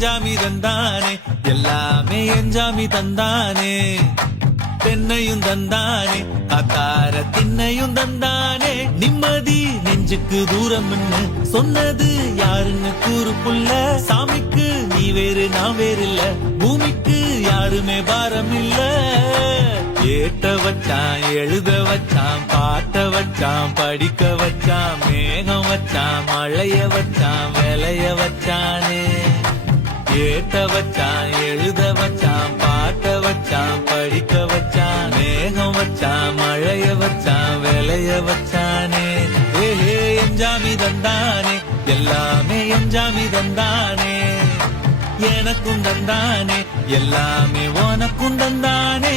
எஞ்சாமி தந்தானே எல்லாமே எஞ்சாமி தந்தானே தென்னையும் தந்தானே காத்தார திண்ணையும் தந்தானே நிம்மதி நெஞ்சுக்கு தூரம் சொன்னது யாருன்னு கூறு புள்ள சாமிக்கு நீ வேறு நான் வேறு இல்ல பூமிக்கு யாருமே பாரம் இல்ல ஏத்த வச்சான் எழுத வச்சான் பாட்ட வச்சான் படிக்க வச்சான் மேகம் வச்சான் மழைய வச்சான் விளைய வச்சானே ஏத்த வச்சான் எழுத வச்சான் பாட்ட வச்சான் படிக்க வச்சான் மேகம் வச்சான் மழைய வச்சான் விளைய வச்சானே ஏஹே எஞ்சாமி தந்தானே எல்லாமே எஞ்சாமி தந்தானே எனக்கும் தந்தானே எல்லாமே உனக்கும் தந்தானே